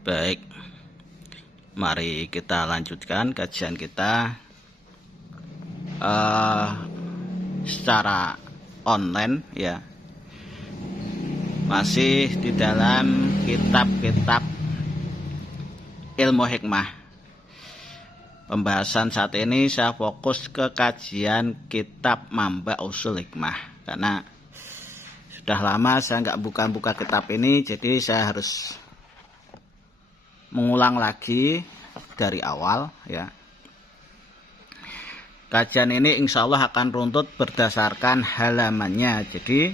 Baik, mari kita lanjutkan kajian kita secara online ya. Masih di dalam kitab-kitab ilmu hikmah. Pembahasan saat ini saya fokus ke kajian kitab Manba' Ushul Hikmah, karena sudah lama saya nggak buka kitab ini, jadi saya harus mengulang lagi dari awal ya. Kajian ini insya Allah akan runtut berdasarkan halamannya. Jadi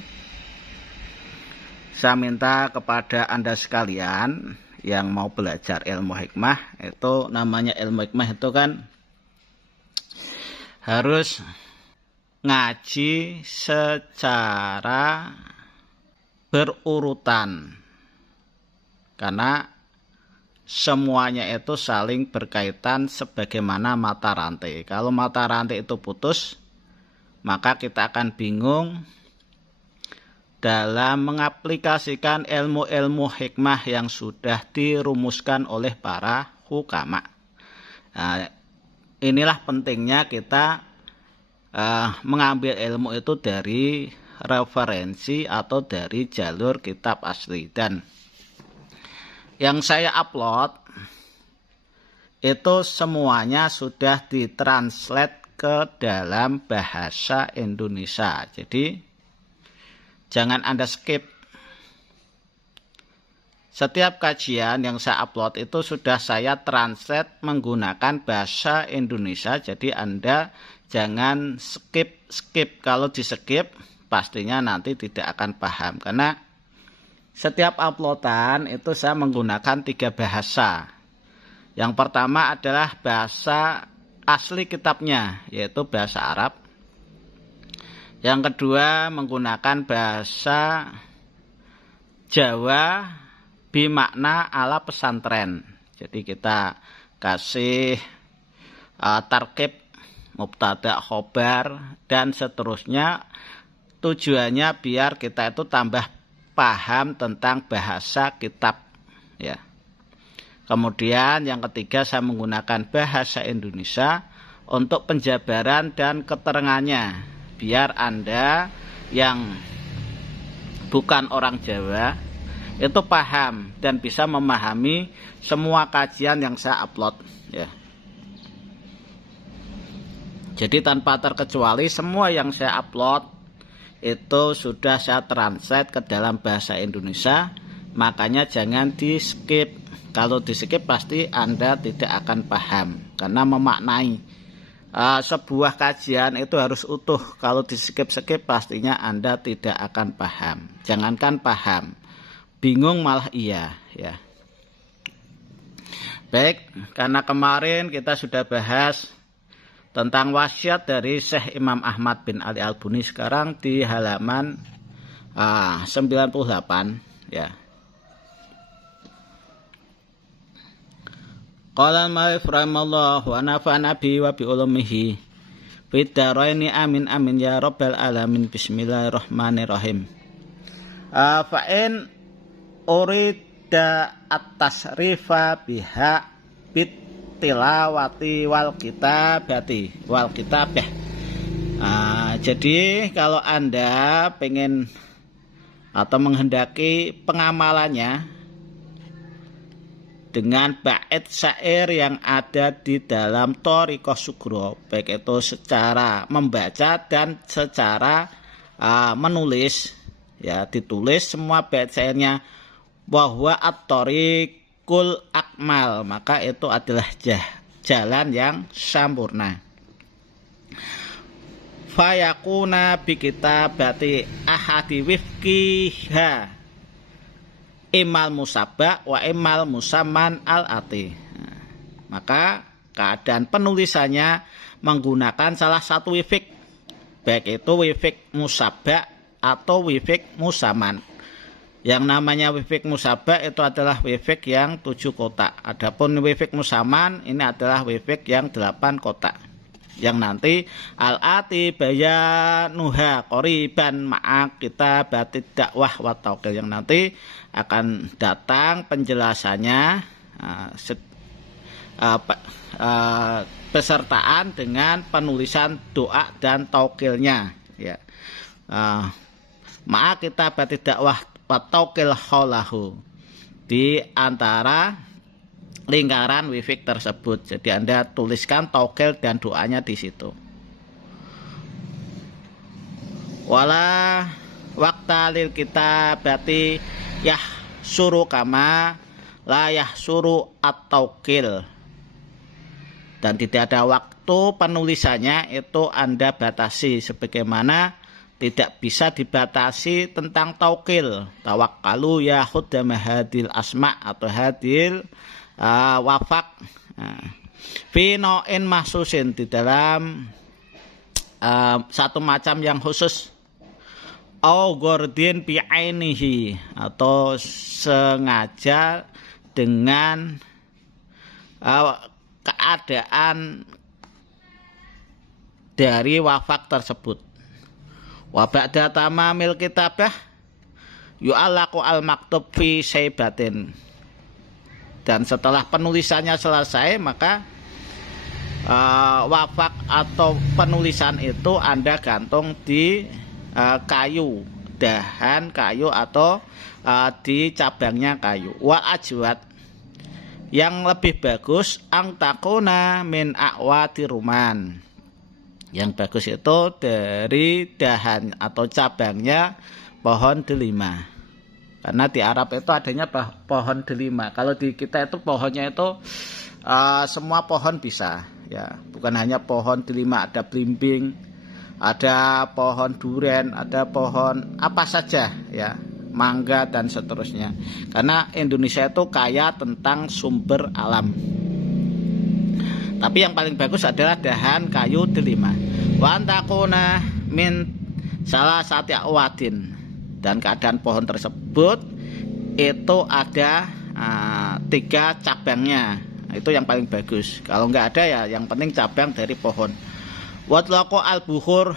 saya minta kepada Anda sekalian yang mau belajar ilmu hikmah, itu namanya ilmu hikmah itu kan harus ngaji secara berurutan, karena semuanya itu saling berkaitan sebagaimana mata rantai. Kalau mata rantai itu putus, maka kita akan bingung dalam mengaplikasikan ilmu-ilmu hikmah yang sudah dirumuskan oleh para hukama. Nah, inilah pentingnya kita mengambil ilmu itu dari referensi atau dari jalur kitab asli. Dan yang saya upload itu semuanya sudah ditranslate ke dalam bahasa Indonesia. Jadi jangan Anda skip. Setiap kajian yang saya upload itu sudah saya translate menggunakan bahasa Indonesia. Jadi Anda jangan skip. Kalau di skip pastinya nanti tidak akan paham, karena setiap uploadan itu saya menggunakan 3 bahasa. Yang pertama adalah bahasa asli kitabnya, yaitu bahasa Arab. Yang kedua menggunakan bahasa Jawa bimakna ala pesantren. Jadi kita kasih tarkib, mubtada, khobar, dan seterusnya. Tujuannya biar kita itu tambah paham tentang bahasa kitab ya. Kemudian yang ketiga saya menggunakan bahasa Indonesia untuk penjabaran dan keterangannya, biar Anda yang bukan orang Jawa itu paham dan bisa memahami semua kajian yang saya upload ya. Jadi tanpa terkecuali semua yang saya upload itu sudah saya translate ke dalam bahasa Indonesia. Makanya jangan di skip. Kalau di skip pasti Anda tidak akan paham, karena memaknai sebuah kajian itu harus utuh. Kalau di skip pastinya Anda tidak akan paham. Jangankan paham, bingung malah iya ya. Baik, karena kemarin kita sudah bahas tentang wasiat dari Syekh Imam Ahmad bin Ali Al-Buni, sekarang di halaman 98 ya. Qala al-mu'allif rahimallahu wa nafa'ana bi wa bi ulumihi fid dharaini amin amin ya rabbal alamin. Bismillahirrahmanirrahim. Fa in urida at-tasrifa biha bit tilawati wal kitabati wal kitabah. Jadi kalau Anda pengen atau menghendaki pengamalannya dengan bait syair yang ada di dalam Thariqah Sugro, baik itu secara membaca dan secara menulis ya, ditulis semua bait syairnya, bahwa at-thariqul akmal, maka itu adalah jalan yang sempurna. Fayakuna bi kitabati ahadi wifqiha imal musabba wa imal musamman al-ati. Maka keadaan penulisannya menggunakan salah satu wifik, baik itu wifik musabba atau wifik musaman. Yang namanya wifik musabba itu adalah wifik yang 7 kotak. Adapun wifik musaman ini adalah wifik yang 8 kotak. Yang nanti al-ati bayanuha qoriban ma'a kitabati dakwah wa tauqil, yang nanti akan datang penjelasannya besertaan dengan penulisan doa dan taukilnya, ya. Ma'a kitabati dakwah wa taukil haulahu, di antara lingkaran wifik tersebut. Jadi Anda tuliskan taukil dan doanya di situ. Wala waqta lil kitabati yahsuru kama la yahsuru at-taukil, dan tidak ada waktu penulisannya itu Anda batasi sebagaimana tidak bisa dibatasi tentang taukil. Tawakkalu ya khuddama hadil asma atau hadil wafak fi no'in mahsusin, di dalam satu macam yang khusus, au gordin bi ainihi, atau sengaja dengan keadaan dari wafak tersebut. Wa ba'da tamamil kitabah yu'allaqu al-maktub fi syaibatin, dan setelah penulisannya selesai maka wafak atau penulisan itu Anda gantung di kayu, dahan kayu atau di cabangnya kayu. Wal ajwad, yang lebih bagus, ang takuna min a'wati ruman, yang bagus itu dari dahan atau cabangnya pohon delima. Karena di Arab itu adanya pohon delima. Kalau di kita itu pohonnya itu semua pohon bisa, ya, bukan hanya pohon delima, ada belimbing, ada pohon duren, ada pohon apa saja, ya, mangga dan seterusnya. Karena Indonesia itu kaya tentang sumber alam. Tapi yang paling bagus adalah dahan kayu delima. Wa antakuna min salah satu awadin, dan keadaan pohon tersebut itu ada 3 cabangnya. Itu yang paling bagus. Kalau nggak ada, ya yang penting cabang dari pohon. Watlaqu al-buhur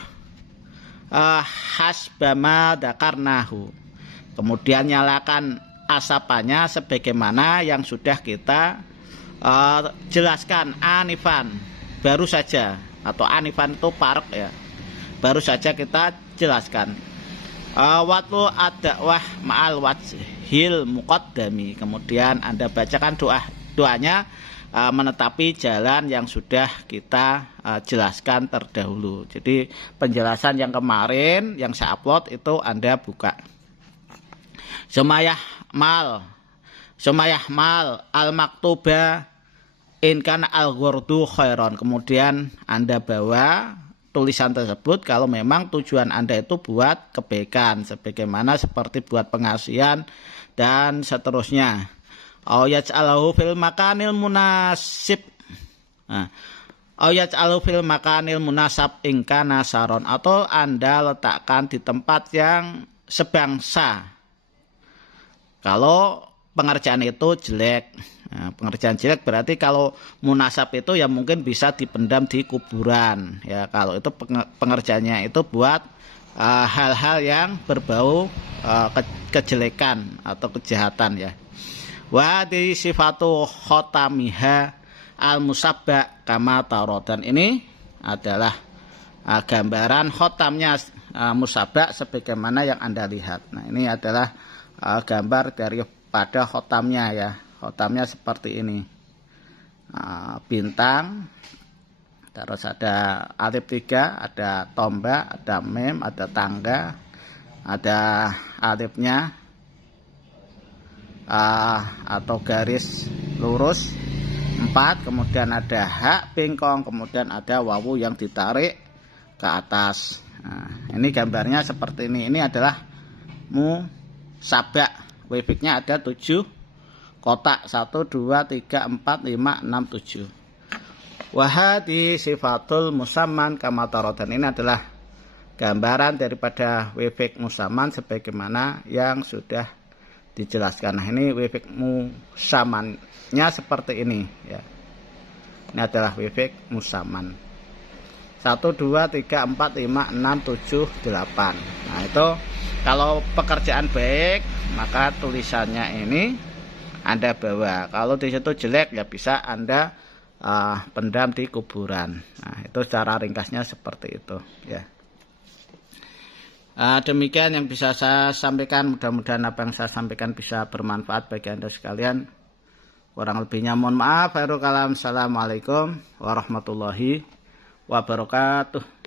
hasbama dakarnahu, kemudian nyalakan asapannya sebagaimana yang sudah kita jelaskan anifan, baru saja, atau anifan itu parek, ya, baru saja kita jelaskan. Watlu ad-da'wah ma'al wajhil muqaddami, kemudian Anda bacakan doanya menetapi jalan yang sudah kita jelaskan terdahulu. Jadi penjelasan yang kemarin yang saya upload itu Anda buka. Sumayah mal al-maktuba inkan al-ghurdu khairon, kemudian Anda bawa tulisan tersebut kalau memang tujuan Anda itu buat kebaikan, sebagaimana seperti buat pengasihan dan seterusnya. Au yaj'alahu fil makanil munasib, au yaj'alahu fil makanil munasab ingkana saron, atau Anda letakkan di tempat yang sebangsa kalau pengerjaan itu jelek. Nah, pengerjaan jelek berarti kalau munasab itu ya mungkin bisa dipendam di kuburan, ya. Kalau itu pengerjaannya itu buat hal-hal yang berbau kejelekan atau kejahatan, ya. Wa di sifatu khotamiha al-musabba kama taro, dan ini adalah gambaran khotamnya musabba sebagaimana yang Anda lihat. Nah, ini adalah gambar daripada khotamnya, ya. Khotamnya seperti ini, bintang, terus ada alif 3, ada tombak, ada mem, ada tangga, ada alifnya atau garis lurus 4, kemudian ada hak bengkong, kemudian ada wawu yang ditarik ke atas. Nah, ini gambarnya seperti ini. Ini adalah musabak. Wifiknya ada 7 kotak, 1, 2, 3, 4, 5, 6, 7. Wahadi sifatul musamman kama taro, dan ini adalah gambaran daripada wifik musamman sebagaimana yang sudah dijelaskan. Nah, ini wifik musammannya seperti ini, ya. Ini adalah wifik musamman. 1, 2, 3, 4, 5, 6, 7, 8. Nah, itu kalau pekerjaan baik maka tulisannya ini Anda bawa. Kalau di situ jelek ya bisa Anda pendam di kuburan. Nah, itu secara ringkasnya seperti itu ya. Demikian yang bisa saya sampaikan. Mudah-mudahan apa yang saya sampaikan bisa bermanfaat bagi Anda sekalian. Kurang lebihnya mohon maaf. Khairul kalam. Assalamualaikum warahmatullahi wabarakatuh.